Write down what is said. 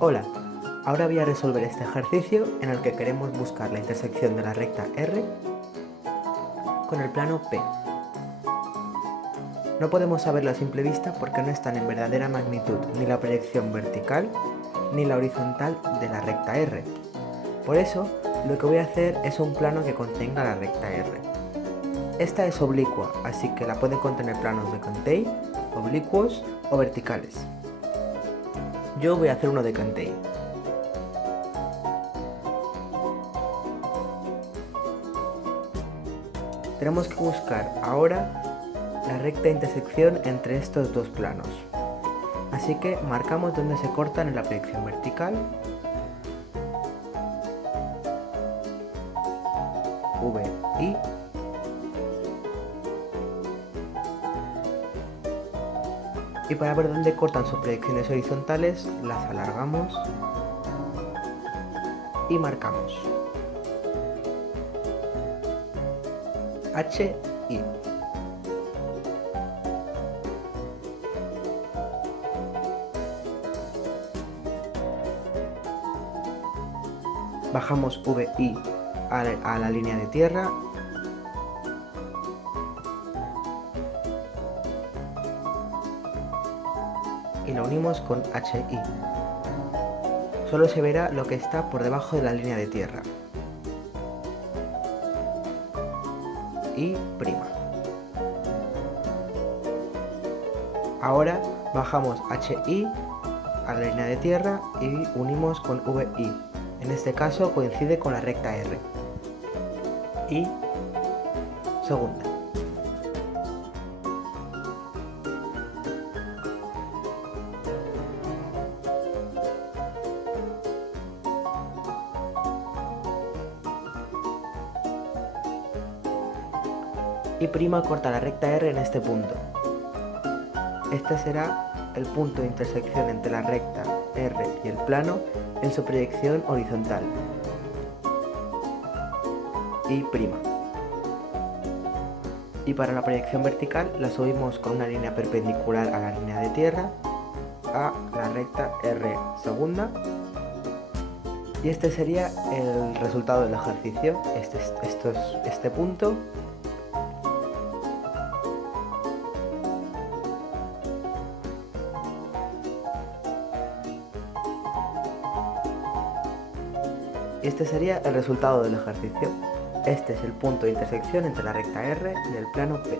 Hola, ahora voy a resolver este ejercicio en el que queremos buscar la intersección de la recta R con el plano P. No podemos saberlo a simple vista porque no están en verdadera magnitud ni la proyección vertical ni la horizontal de la recta R. Por eso, lo que voy a hacer es un plano que contenga la recta R. Esta es oblicua, así que la pueden contener planos de Cantey, oblicuos o verticales. Yo voy a hacer uno de Cantey. Tenemos que buscar ahora la recta intersección entre estos dos planos. Así que marcamos donde se cortan en la proyección vertical, VI, y para ver dónde cortan sus proyecciones horizontales las alargamos y marcamos HI. Bajamos VI a la línea de tierra y la unimos con HI. Solo se verá lo que está por debajo de la línea de tierra. I'. Ahora bajamos HI a la línea de tierra y unimos con VI. En este caso coincide con la recta R. I segunda. Y' corta la recta R en este punto. Este será el punto de intersección entre la recta R y el plano en su proyección horizontal. I'. Y para la proyección vertical la subimos con una línea perpendicular a la línea de tierra a la recta R segunda. Y este sería el resultado del ejercicio. Esto es este punto. Este sería el resultado del ejercicio. Este es el punto de intersección entre la recta R y el plano P.